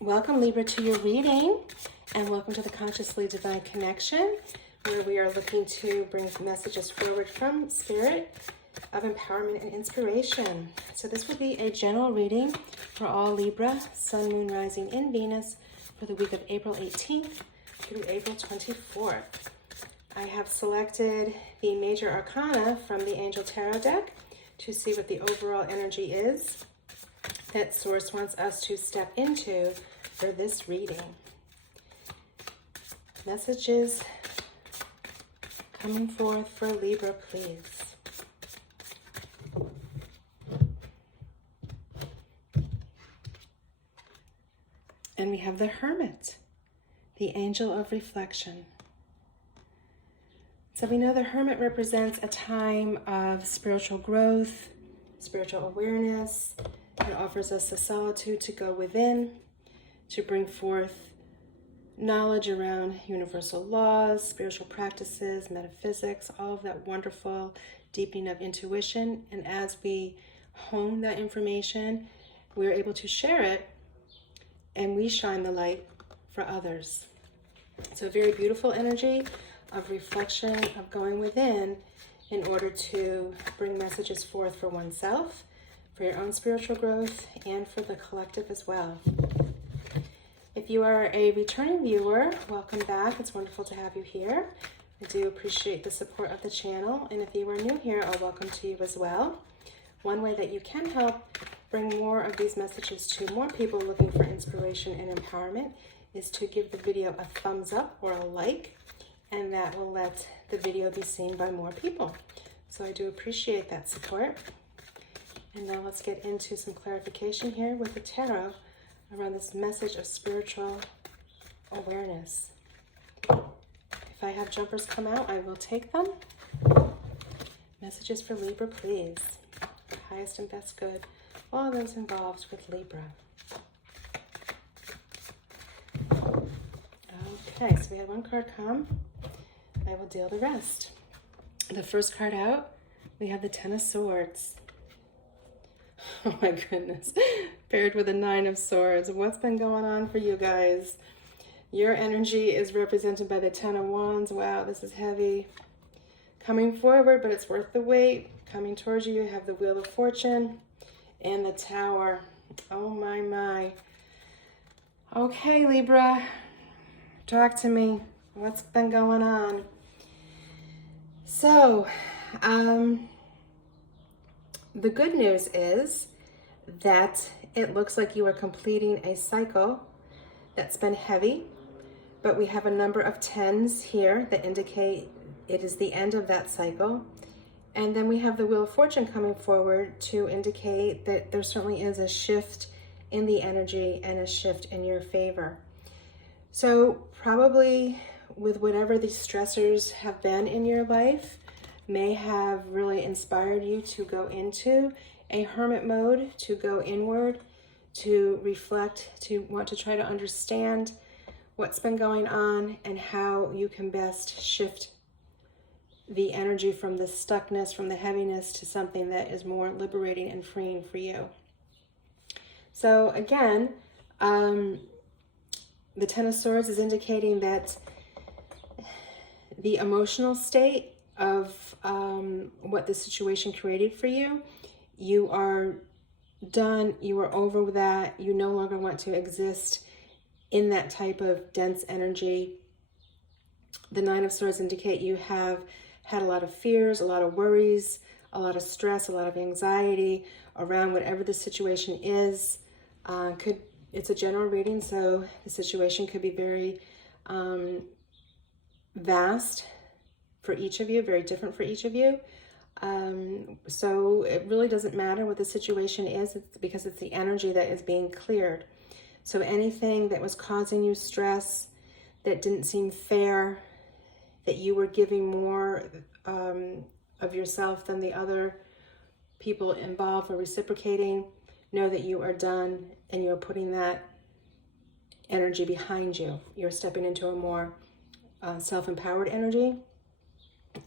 Welcome, Libra, to your reading, and welcome to the Consciously Divine Connection, where we are looking to bring messages forward from Spirit of empowerment and inspiration. So this will be a general reading for all Libra, Sun, Moon, Rising in Venus for the week of April 18th through April 24th. I have selected the major arcana from the Angel Tarot deck to see what the overall energy is that Source wants us to step into for this reading. Messages coming forth for Libra, please. And we have the Hermit, the angel of reflection. So we know the Hermit represents a time of spiritual growth, spiritual awareness. It offers us the solitude to go within, to bring forth knowledge around universal laws, spiritual practices, metaphysics, all of that wonderful deepening of intuition. And as we hone that information, we're able to share it and we shine the light for others. So a very beautiful energy of reflection, of going within in order to bring messages forth for oneself, for your own spiritual growth, and for the collective as well. If you are a returning viewer, welcome back. It's wonderful to have you here. I do appreciate the support of the channel. And if you are new here, I'll welcome to you as well. One way that you can help bring more of these messages to more people looking for inspiration and empowerment is to give the video a thumbs up or a like, and that will let the video be seen by more people. So I do appreciate that support. And now let's get into some clarification here with the tarot around this message of spiritual awareness. If I have jumpers come out, I will take them. Messages for Libra, please. The highest and best good. All those involved with Libra. Okay, so we had one card come. I will deal the rest. The first card out, we have the Ten of Swords. Oh my goodness. Paired with a Nine of Swords. What's been going on for you guys? Your energy is represented by the Ten of Wands. Wow, this is heavy. Coming forward, but it's worth the wait. Coming towards you, you have the Wheel of Fortune and the Tower. Oh my, my. Okay, Libra. Talk to me. What's been going on? So, the good news is that it looks like you are completing a cycle that's been heavy, but we have a number of tens here that indicate it is the end of that cycle. And then we have the Wheel of Fortune coming forward to indicate that there certainly is a shift in the energy and a shift in your favor. So probably with whatever these stressors have been in your life, may have really inspired you to go into a hermit mode, to go inward, to reflect, to want to try to understand what's been going on and how you can best shift the energy from the stuckness, from the heaviness, to something that is more liberating and freeing for you. So again, the Ten of Swords is indicating that the emotional state of what the situation created for you, you are done, you are over with that, you no longer want to exist in that type of dense energy. The Nine of Swords indicate you have had a lot of fears, a lot of worries, a lot of stress, a lot of anxiety around whatever the situation is. It's a general reading, so the situation could be very vast for each of you, very different for each of you. So it really doesn't matter what the situation is, because it's the energy that is being cleared. So anything that was causing you stress, that didn't seem fair, that you were giving more of yourself than the other people involved were reciprocating, know that you are done and you're putting that energy behind you. You're stepping into a more self-empowered energy.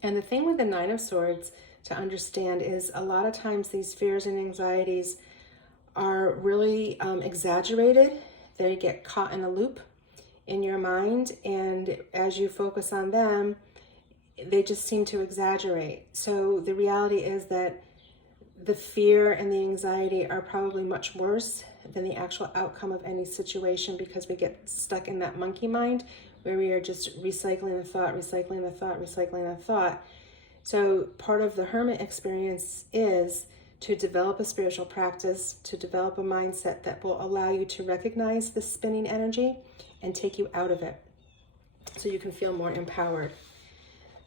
And the thing with the Nine of Swords to understand is a lot of times these fears and anxieties are really exaggerated. they get caught in a loop in your mind, and as you focus on them, they just seem to exaggerate. So the reality is that the fear and the anxiety are probably much worse than the actual outcome of any situation, because we get stuck in that monkey mind where we are just recycling the thought, recycling the thought, recycling the thought. So part of the hermit experience is to develop a spiritual practice, to develop a mindset that will allow you to recognize the spinning energy and take you out of it so you can feel more empowered.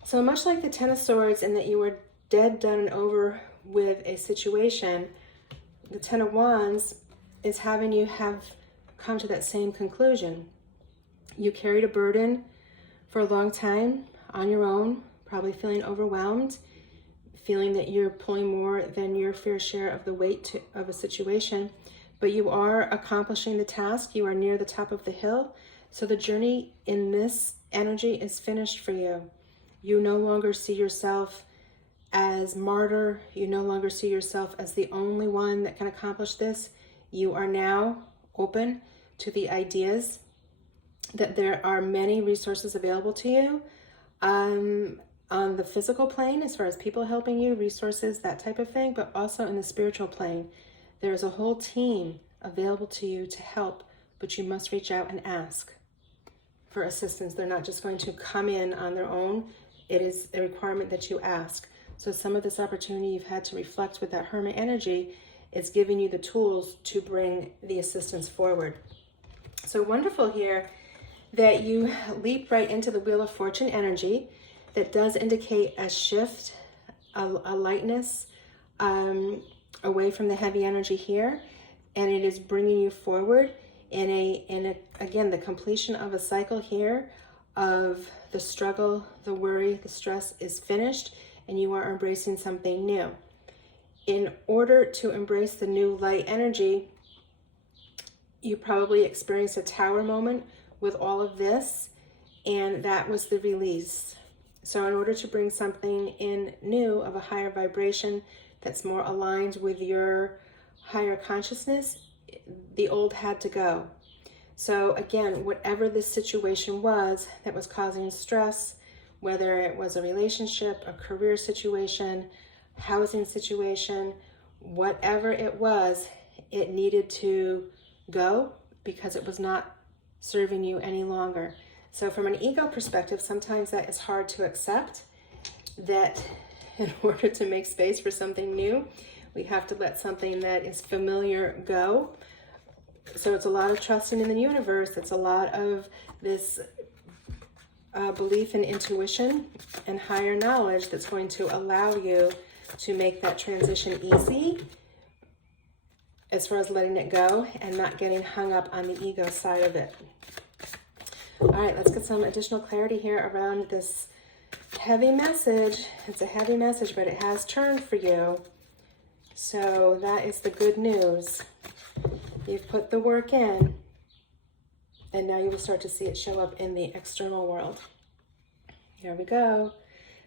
So much like the Ten of Swords, in that you were dead, done, and over with a situation, the Ten of Wands is having you have come to that same conclusion. You carried a burden for a long time on your own, probably feeling overwhelmed, feeling that you're pulling more than your fair share of the weight of a situation, but you are accomplishing the task. You are near the top of the hill. So the journey in this energy is finished for you. You no longer see yourself as martyr. You no longer see yourself as the only one that can accomplish this. You are now open to the ideas that there are many resources available to you on the physical plane, as far as people helping you, resources, that type of thing, but also in the spiritual plane. There is a whole team available to you to help, but you must reach out and ask for assistance. They're not just going to come in on their own. It is a requirement that you ask. So some of this opportunity you've had to reflect with that hermit energy is giving you the tools to bring the assistance forward. So wonderful here that you leap right into the Wheel of Fortune energy. That does indicate a shift, a lightness away from the heavy energy here, and it is bringing you forward in again, the completion of a cycle here of the struggle, the worry, the stress is finished, and you are embracing something new. In order to embrace the new light energy, you probably experienced a tower moment with all of this, and that was the release. So in order to bring something in new of a higher vibration that's more aligned with your higher consciousness, the old had to go. So again, whatever this situation was that was causing stress, whether it was a relationship, a career situation, housing situation, whatever it was, it needed to go because it was not serving you any longer. So from an ego perspective, sometimes that is hard to accept, that in order to make space for something new, we have to let something that is familiar go. So it's a lot of trusting in the universe. It's a lot of this belief in intuition and higher knowledge that's going to allow you to make that transition easy as far as letting it go and not getting hung up on the ego side of it. All right, let's get some additional clarity here around this heavy message. It's a heavy message, but it has turned for you. So that is the good news. You've put the work in, and now you will start to see it show up in the external world. Here we go.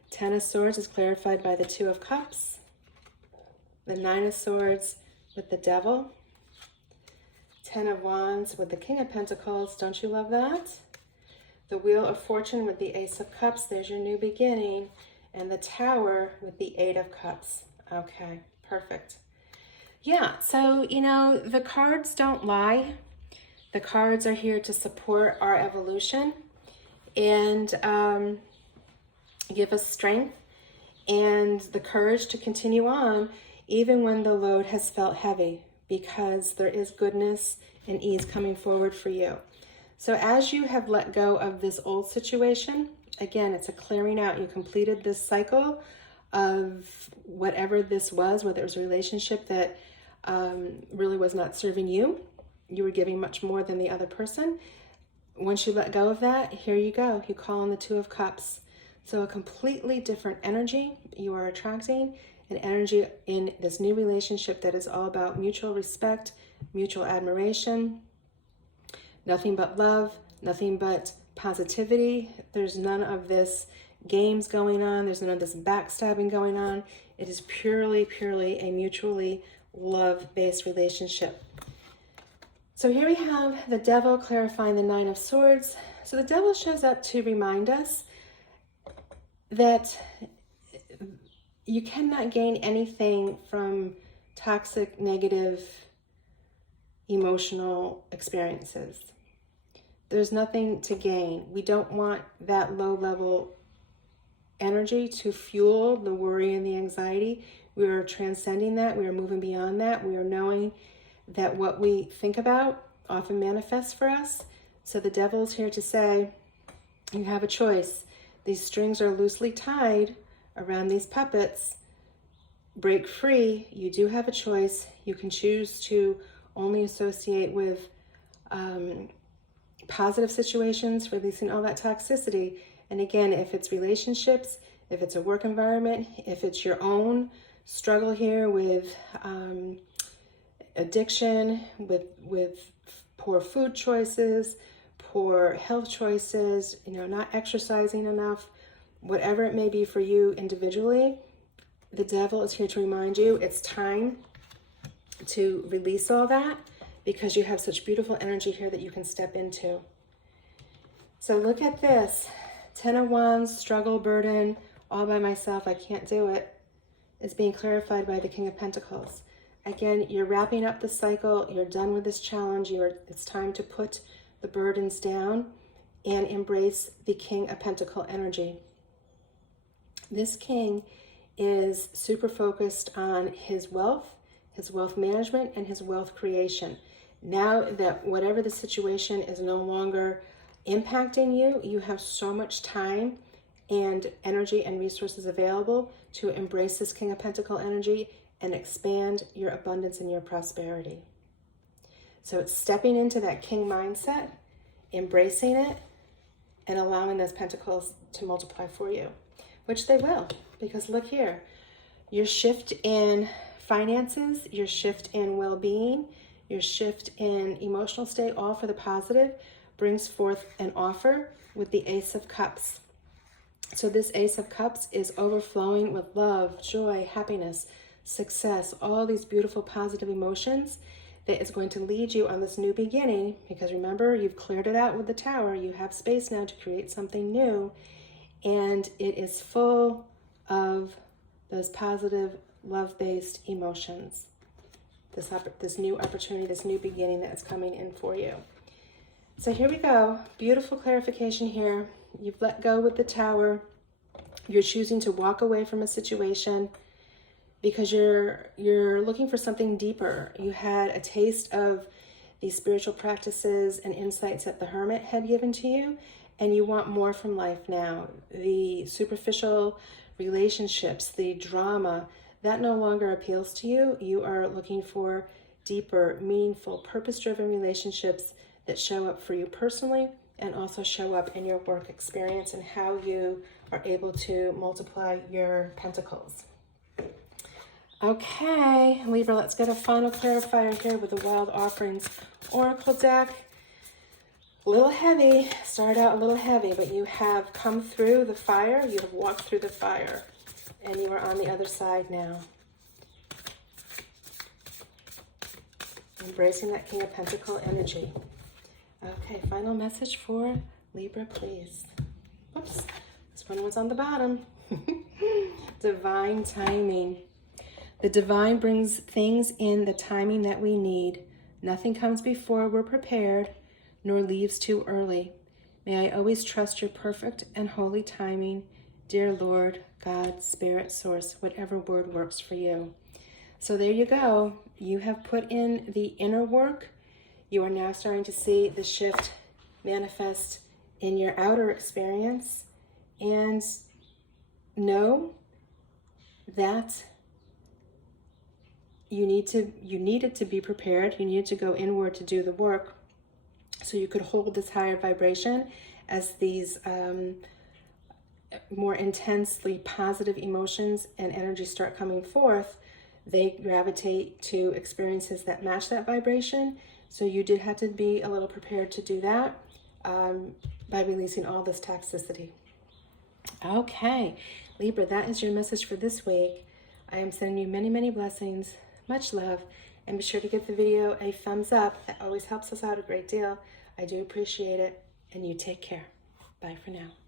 Ten of Swords is clarified by the Two of Cups. The Nine of Swords with the Devil. Ten of Wands with the King of Pentacles. Don't you love that? The Wheel of Fortune with the Ace of Cups. There's your new beginning. And the Tower with the Eight of Cups. Okay, perfect. Yeah, so, you know, the cards don't lie. The cards are here to support our evolution and give us strength and the courage to continue on even when the load has felt heavy, because there is goodness and ease coming forward for you. So as you have let go of this old situation, again, it's a clearing out. You completed this cycle of whatever this was, whether it was a relationship that really was not serving you. You were giving much more than the other person. Once you let go of that, here you go. You call on the Two of Cups. So a completely different energy. You are attracting an energy in this new relationship that is all about mutual respect, mutual admiration, nothing but love, nothing but positivity. There's none of this games going on. There's none of this backstabbing going on. It is purely, purely a mutually love-based relationship. So here we have the devil clarifying the Nine of Swords. So the devil shows up to remind us that you cannot gain anything from toxic, negative, emotional experiences. There's nothing to gain. We don't want that low-level energy to fuel the worry and the anxiety. We are transcending that. We are moving beyond that. We are knowing that what we think about often manifests for us. So the devil's here to say, you have a choice. These strings are loosely tied around these puppets. Break free. You do have a choice. You can choose to only associate with positive situations, releasing all that toxicity. And again, if it's relationships, if it's a work environment, if it's your own struggle here with addiction, with poor food choices, poor health choices, not exercising enough, whatever it may be for you individually, the devil is here to remind you it's time to release all that, because you have such beautiful energy here that you can step into. So look at this. 10 of Wands, struggle, burden, all by myself, I can't do it, is being clarified by the King of Pentacles. Again, you're wrapping up the cycle. You're done with this challenge. It's time to put the burdens down and embrace the King of Pentacle energy. This king is super focused on his wealth management, and his wealth creation. Now that whatever the situation is no longer impacting you, you have so much time and energy and resources available to embrace this King of Pentacle energy and expand your abundance and your prosperity. So it's stepping into that king mindset, embracing it, and allowing those pentacles to multiply for you, which they will, because look here, your shift in finances, your shift in well-being, your shift in emotional state, all for the positive, brings forth an offer with the Ace of Cups. So this Ace of Cups is overflowing with love, joy, happiness, success, all these beautiful positive emotions that is going to lead you on this new beginning, because remember, you've cleared it out with the Tower. You have space now to create something new, and it is full of those positive, love-based emotions. This new opportunity, this new beginning that's coming in for you. So here we go. Beautiful clarification here. You've let go with the Tower. You're choosing to walk away from a situation because you're looking for something deeper. You had a taste of these spiritual practices and insights that the Hermit had given to you, and you want more from life now. The superficial relationships, the drama, that no longer appeals to you. You are looking for deeper, meaningful, purpose-driven relationships that show up for you personally and also show up in your work experience and how you are able to multiply your pentacles. Okay, Libra, let's get a final clarifier here with the Wild Offerings Oracle deck. A little heavy, started out a little heavy, but you have come through the fire, you have walked through the fire, and you are on the other side now. Embracing that King of Pentacle energy. Okay, final message for Libra, please. Whoops, this one was on the bottom. Divine timing. The divine brings things in the timing that we need. Nothing comes before we're prepared, nor leaves too early. May I always trust your perfect and holy timing, dear Lord, God, Spirit, Source, whatever word works for you. So there you go. You have put in the inner work. You are now starting to see the shift manifest in your outer experience, and know that you needed to be prepared. You needed to go inward to do the work so you could hold this higher vibration as these more intensely positive emotions and energy start coming forth. They gravitate to experiences that match that vibration. So you did have to be a little prepared to do that by releasing all this toxicity. Okay, Libra, that is your message for this week. I am sending you many, many blessings, much love, And be sure to give the video a thumbs up. That always helps us out a great deal. I do appreciate it. And you take care. Bye for now.